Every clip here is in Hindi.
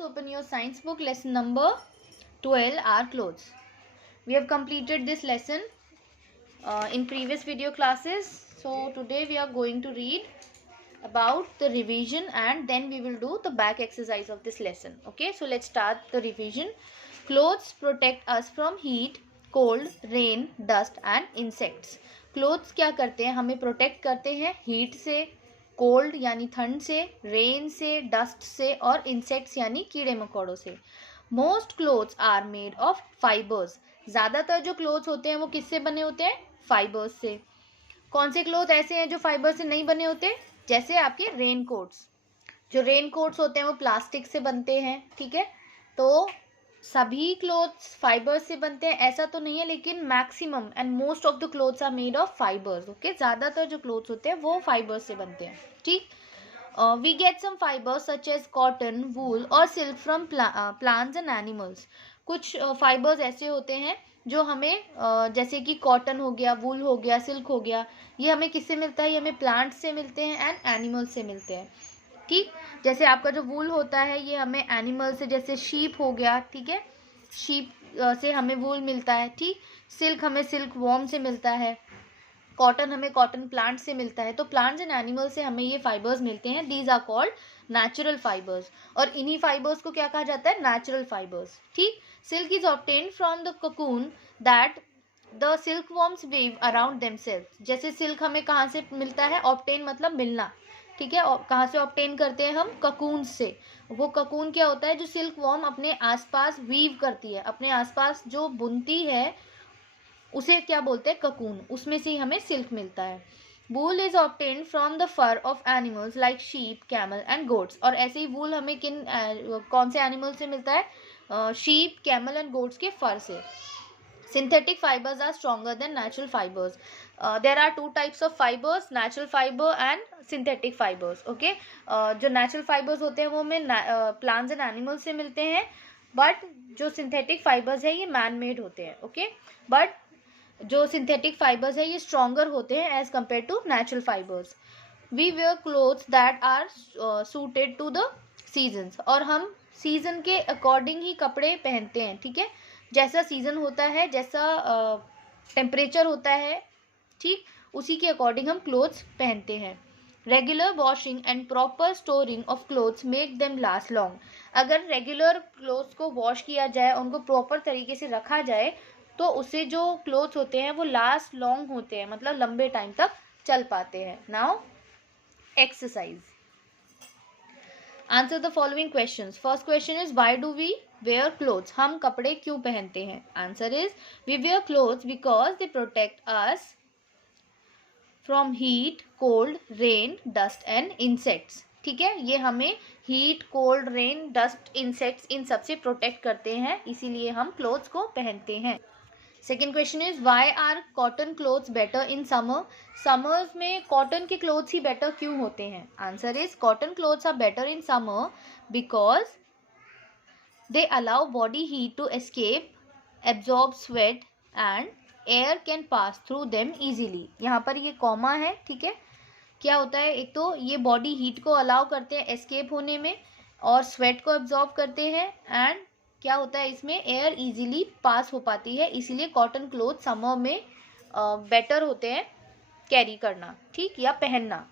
open your science book, lesson number 12, our clothes. We have completed this lesson in previous video classes. So today we are going to read about the revision and then we will do the back exercise of this lesson. Okay, so let's start the revision. Clothes protect us from heat, cold, rain, dust and insects. Clothes क्या करते हैं? हमें protect करते हैं heat से, कोल्ड यानी ठंड से, रेन से, डस्ट से और इंसेक्ट्स यानी कीड़े मकोड़ों से. Most clothes are made of fibres. ज़्यादातर जो क्लोथ्स होते हैं वो किससे बने होते हैं? फाइबर्स से. कौन से क्लोथ ऐसे हैं जो फाइबर से नहीं बने होते? जैसे आपके रेन कोट्स. जो रेन कोट्स होते हैं वो प्लास्टिक से बनते हैं. ठीक है, तो सभी क्लोथ्स फाइबर्स से बनते हैं ऐसा तो नहीं है, लेकिन maximum and most of the clothes are made of fibres. Okay, ज़्यादातर जो क्लोथ्स होते हैं वो फाइबर्स से बनते हैं. ठीक, we get some fibres such as cotton, wool और silk from plants and animals. कुछ फाइबर्स ऐसे होते हैं जो हमें जैसे कि कॉटन हो गया, वूल हो गया, सिल्क हो गया, ये हमें किससे मिलता है? ये हमें प्लांट्स से मिलते हैं एंड एनिमल्स से मिलते हैं. ठीक, जैसे आपका जो वूल होता है ये हमें एनिमल से, जैसे शीप हो गया. ठीक है, शीप से हमें वूल मिलता है. ठीक, सिल्क हमें सिल्क वॉर्म से मिलता है, कॉटन हमें कॉटन प्लांट से मिलता है. तो प्लांट्स एंड एनिमल से हमें ये फाइबर्स मिलते हैं. These are called natural fibres. और इन्हीं फाइबर्स को क्या कहा जाता है? Natural fibres. ठीक, silk is obtained from the cocoon that the silk worms weave around themselves. जैसे सिल्क हमें कहाँ से मिलता है? ऑब्टेन मतलब मिलना. ठीक है, और कहाँ से ऑब्टेन करते हैं हम? ककून से. वो ककून क्या होता है? जो सिल्क वॉर्म अपने आसपास वीव करती है, अपने आसपास जो बुनती है उसे क्या बोलते हैं? ककून. उसमें से ही हमें सिल्क मिलता है. Wool is obtained from the fur of animals like sheep, camel and goats. और ऐसे ही वूल हमें कौन से एनिमल से मिलता है? शीप, कैमल एंड गोट्स के फर से. Synthetic fibers are stronger than natural fibers. There are two types of fibers, natural fiber and synthetic fibers. Okay, जो natural fibers होते हैं वो हमें plants and animals से मिलते हैं, but जो synthetic fibers है ये man made होते हैं. Okay, but जो synthetic fibers है ये stronger होते हैं as compared to natural fibers. We wear clothes that are suited to the seasons. और हम season के according ही कपड़े पहनते हैं. ठीक है, जैसा सीजन होता है, जैसा टेम्परेचर होता है, ठीक, उसी के अकॉर्डिंग हम क्लोथ्स पहनते हैं. Regular washing and proper storing of clothes make them last long. अगर रेगुलर क्लोथ्स को वॉश किया जाए, उनको प्रॉपर तरीके से रखा जाए, तो उससे जो क्लोथ्स होते हैं वो लास्ट लॉन्ग होते हैं, मतलब लंबे टाइम तक चल पाते हैं. Now exercise. Answer the following questions. First question is why do we wear clothes. हम कपड़े क्यों पहनते हैं? Answer is we wear clothes because they protect us from heat, cold, rain, dust and insects. ठीक है, ये हमें heat, cold, rain, dust, insects इन सब से प्रोटेक्ट करते हैं, इसीलिए हम क्लोथ्स को पहनते हैं. Second question is why are cotton clothes better in summer. Summers में कॉटन के क्लोथ्स ही बेटर क्यों होते हैं? Answer is cotton clothes are better in summer because they allow body heat to escape, absorb sweat and air can pass through them easily. यहाँ पर ये कॉमा है. ठीक है, क्या होता है? एक तो ये बॉडी हीट को अलाउ करते हैं एस्केप होने में और स्वेट को एब्जॉर्ब करते हैं, एंड क्या होता है इसमें? एयर इजीली पास हो पाती है, इसीलिए कॉटन क्लोथ समर में बेटर होते हैं कैरी करना, ठीक, या पहनना.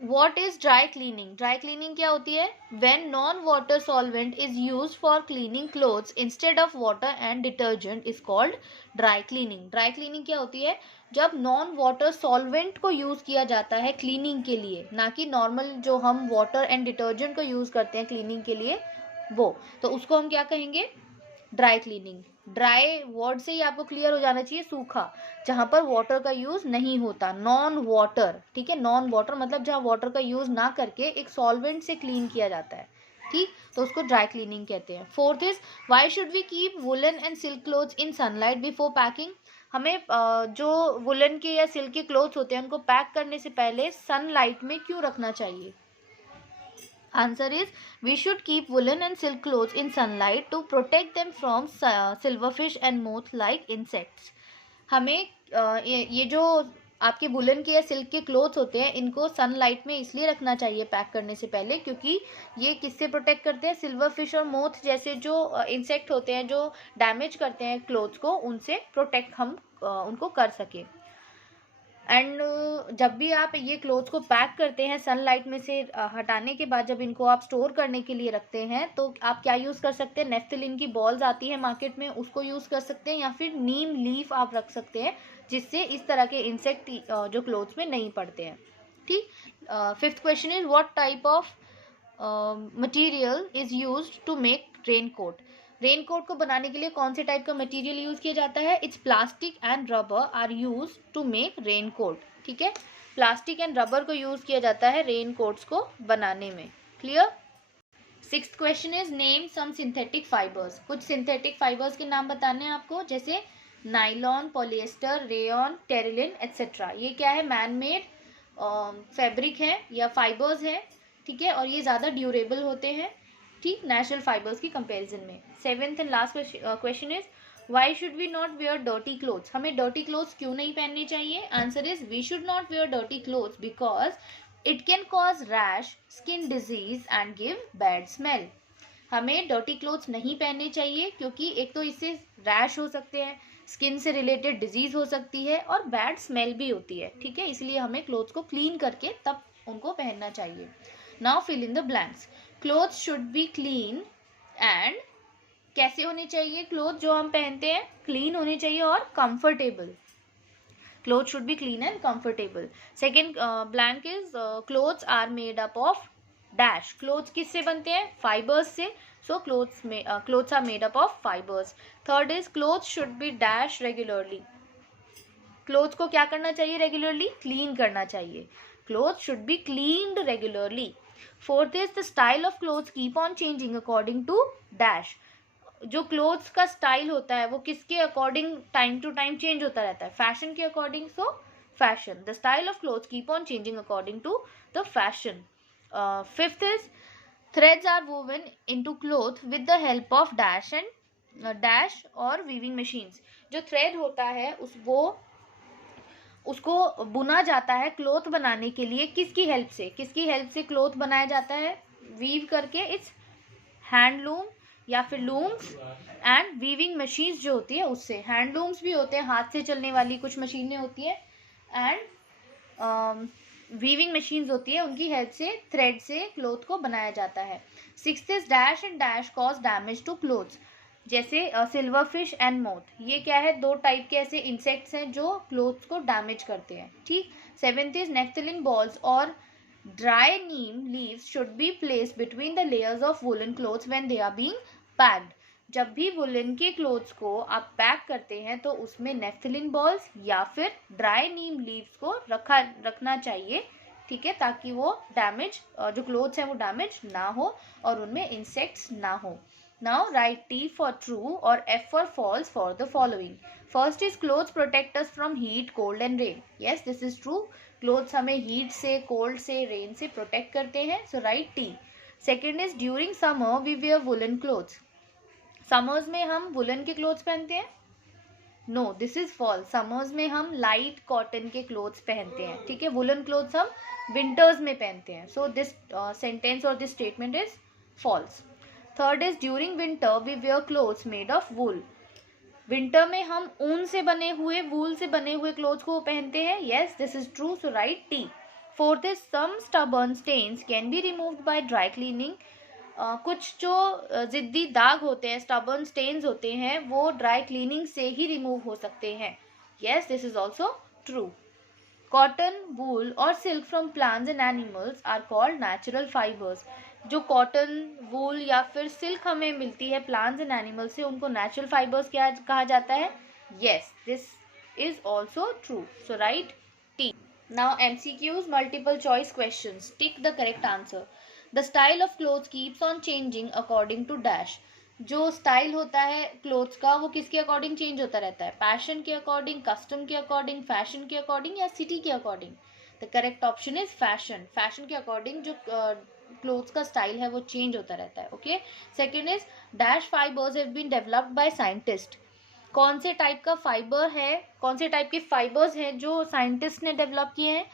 What is dry cleaning? Dry cleaning क्या होती है? When non-water solvent is used for cleaning clothes instead of water and detergent is called dry cleaning. Dry cleaning क्या होती है? जब non-water solvent को यूज़ किया जाता है क्लीनिंग के लिए, ना कि नॉर्मल जो हम वाटर एंड डिटर्जेंट को यूज़ करते हैं क्लीनिंग के लिए वो, तो उसको हम क्या कहेंगे? Dry cleaning. ड्राई वर्ड से ही आपको क्लियर हो जाना चाहिए सूखा, जहाँ पर वाटर का यूज नहीं होता. नॉन वाटर, ठीक है, नॉन वाटर मतलब जहाँ वाटर का यूज ना करके एक सॉल्वेंट से क्लीन किया जाता है. ठीक, तो उसको ड्राई क्लीनिंग कहते हैं. Fourth is why should we keep woollen and silk clothes in sunlight before packing. हमें जो वुलन के या सिल्क के क्लोथ्स होते हैं उनको पैक करने से पहले सनलाइट में क्यों रखना चाहिए? Answer is we should keep woolen and silk clothes in sunlight to protect them from silverfish and moth like insects. हमें ये जो आपके वुलन के या सिल्क के क्लोथ्स होते हैं, इनको सनलाइट में इसलिए रखना चाहिए पैक करने से पहले, क्योंकि ये किससे प्रोटेक्ट करते हैं, सिल्वर फिश और मोथ जैसे जो इंसेक्ट होते हैं जो डैमेज करते हैं क्लोथ्स को, उनसे प्रोटेक्ट हम उनको कर सके। एंड जब भी आप ये क्लोथ्स को पैक करते हैं सनलाइट में से हटाने के बाद, जब इनको आप स्टोर करने के लिए रखते हैं, तो आप क्या यूज़ कर सकते हैं, नेफ्थलीन की बॉल्स आती है मार्केट में, उसको यूज़ कर सकते हैं, या फिर नीम लीफ आप रख सकते हैं, जिससे इस तरह के इंसेक्ट जो क्लोथ्स में नहीं पड़ते हैं। ठीक। Fifth question is what type of material is used to make raincoat. Raincoat को बनाने के लिए कौन से टाइप का मटेरियल यूज किया जाता है, it's plastic and rubber are use to make raincoat. ठीक है, प्लास्टिक एंड रबर को यूज किया जाता है रेनकोट्स को बनाने में। Clear. Sixth question is name some synthetic fibres. कुछ सिंथेटिक फाइबर्स के नाम बताने हैं आपको, जैसे nylon, polyester, rayon, terylene etcetera. ये क्या है, मैन मेड फैब्रिक है या फाइबर्स है। ठीक है, और ये ज़्यादा ड्यूरेबल होते हैं, ठीक, नेचुरल फाइबर्स की कंपैरिजन में। Seventh and last question is why should we not wear dirty clothes. हमें डर्टी क्लोथ्स क्यों नहीं पहनने चाहिए। Answer is we should not wear dirty clothes because it can cause rash, skin disease and give bad smell. हमें डर्टी क्लोथ्स नहीं पहनने चाहिए क्योंकि एक तो इससे रैश हो सकते हैं, स्किन से रिलेटेड डिजीज हो सकती है, और बैड स्मेल भी होती है। ठीक है, इसलिए हमें क्लोथ्स को क्लीन करके तब उनको पहनना चाहिए। Now fill in the blanks. Clothes should be clean and, कैसे होने चाहिए क्लोथ जो हम पहनते हैं, क्लीन होने चाहिए और comfortable. Cloth should be clean and comfortable. Second blank is clothes are made up of dash. Clothes किससे बनते हैं, फाइबर्स से, so clothes are made up of fibres. Third is clothes should be dash regularly. Clothes को क्या करना चाहिए, रेगुलरली क्लीन करना चाहिए। Clothes should be cleaned regularly. Fourth is the style of clothes keep on changing according to dash. जो क्लोथ्स का स्टाइल होता है वो किसके according time to time change होता रहता है, फैशन के according, so fashion. The style of clothes keep on changing according to the fashion. Fifth is threads are woven into cloth with the help of dash और वीविंग मशीन्स। जो थ्रेड होता है उसको बुना जाता है क्लोथ बनाने के लिए, किसकी हेल्प से क्लोथ बनाया जाता है, वीव करके। इट्स हैंडलूम या फिर लूम्स एंड वीविंग मशीन्स जो होती है उससे। हैंडलूम्स भी होते हैं, हाथ से चलने वाली कुछ मशीनें होती हैं, एंड वीविंग मशीन्स होती है, उनकी हेल्प से थ्रेड से क्लोथ को बनाया जाता है। Sixth is dash and dash cause damage to clothes. जैसे सिल्वर फिश एंड मोथ, ये क्या है, दो टाइप के ऐसे इंसेक्ट्स हैं जो क्लोथ्स को डैमेज करते हैं। ठीक। सेवेंथ इज नेफ्थलीन बॉल्स और dry neem leaves should be placed between the layers of woollen clothes when they are being packed. जब भी वुलन के क्लोथ्स को आप पैक करते हैं तो उसमें नेफ्थलीन बॉल्स या फिर ड्राई नीम लीव्स को रखना चाहिए। ठीक है, ताकि वो डैमेज, जो क्लोथ्स हैं वो डैमेज ना हो और उनमें इंसेक्ट्स ना हो। Now write T for true or F for false for the following. First is clothes protect us from heat, cold and rain. Yes, this is true. Clothes हमें heat से, cold से, rain से protect करते हैं. So write T. Second is during summer we wear woolen clothes. Summers में हम woolen के clothes पहनते हैं? No, this is false. Summers में हम light cotton के clothes पहनते हैं. ठीक है, woolen clothes हम winters में पहनते हैं. So this sentence or this statement is false. Third is during winter we wear clothes made of wool. Winter में हम ऊन से बने हुए, वूल से बने हुए क्लोथ्स को पहनते हैं। Yes, this is true, so write T. Fourth is some stubborn stains can be removed by dry cleaning. कुछ जो जिद्दी दाग होते हैं, स्टबर्न स्टेन्स होते हैं, वो ड्राई क्लीनिंग से ही रिमूव हो सकते हैं। Yes, this is also true. Cotton, wool और silk from plants and animals are called natural fibres. जो कॉटन, वूल या फिर सिल्क हमें मिलती है प्लांट्स एंड एनिमल्स से, उनको नेचुरल फाइबर्स क्या कहा जाता है। Yes, this is also true, so write T. Now MCQs, multiple choice questions. Tick the correct answer. The style of clothes keeps on changing according to dash. जो स्टाइल होता है क्लोथ्स का वो किसके अकॉर्डिंग चेंज होता रहता है, पैशन के अकॉर्डिंग, कस्टम के अकॉर्डिंग, फैशन के अकॉर्डिंग या सिटी के according. The correct option is fashion. Fashion के अकॉर्डिंग जो क्लोथ्स का स्टाइल है वो चेंज होता रहता है। Okay. Second is dash fibres have been developed by scientist. कौन से टाइप का फाइबर है, कौन से टाइप के फाइबर्स हैं जो साइंटिस्ट ने डेवलप किए हैं?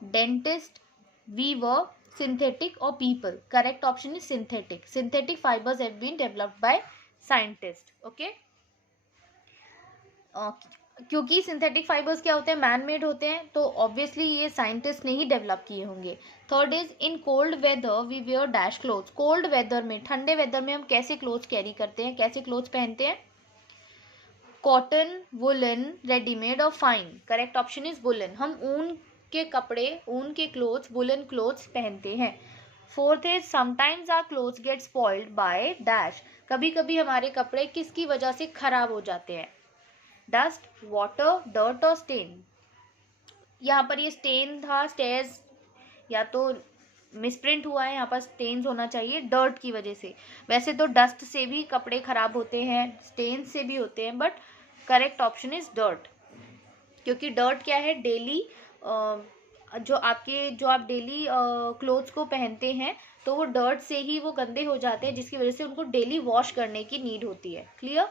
डेंटिस्ट, वीवर, सिंथेटिक और people. Correct option is synthetic. Synthetic fibres have been developed by scientist. Okay, क्योंकि सिंथेटिक फाइबर्स क्या होते हैं? मैन मेड होते हैं, तो ऑब्वियसली ये साइंटिस्ट ने ही डेवलप किए होंगे. Third is in cold weather we wear dash clothes. Cold weather में, ठंडे वेदर में हम कैसे क्लोथ्स कैरी करते हैं, कैसे क्लोथ्स पहनते हैं? कॉटन, वुलन, रेडीमेड और fine. Correct option is woollen. हम ऊन के कपड़े, ऊन के क्लोथ्स, वुलन क्लोथ्स पहनते हैं. Fourth is sometimes our clothes get spoiled by dash. कभी कभी हमारे कपड़े किसकी वजह से खराब हो जाते हैं? डस्ट, वाटर, डर्ट और स्टेन. यहाँ पर ये स्टेन था, स्टेयर्स या तो मिसप्रिंट हुआ है, यहाँ पर स्टेन्स होना चाहिए डर्ट की वजह से. वैसे तो डस्ट से भी कपड़े खराब होते हैं, स्टेन से भी होते हैं, but correct option is dirt. क्योंकि डर्ट क्या है? डेली जो आप डेली क्लोथ्स को पहनते हैं, तो वो डर्ट से ही वो गंदे हो जाते हैं, जिसकी वजह से उनको डेली वॉश करने की नीड होती है. क्लियर?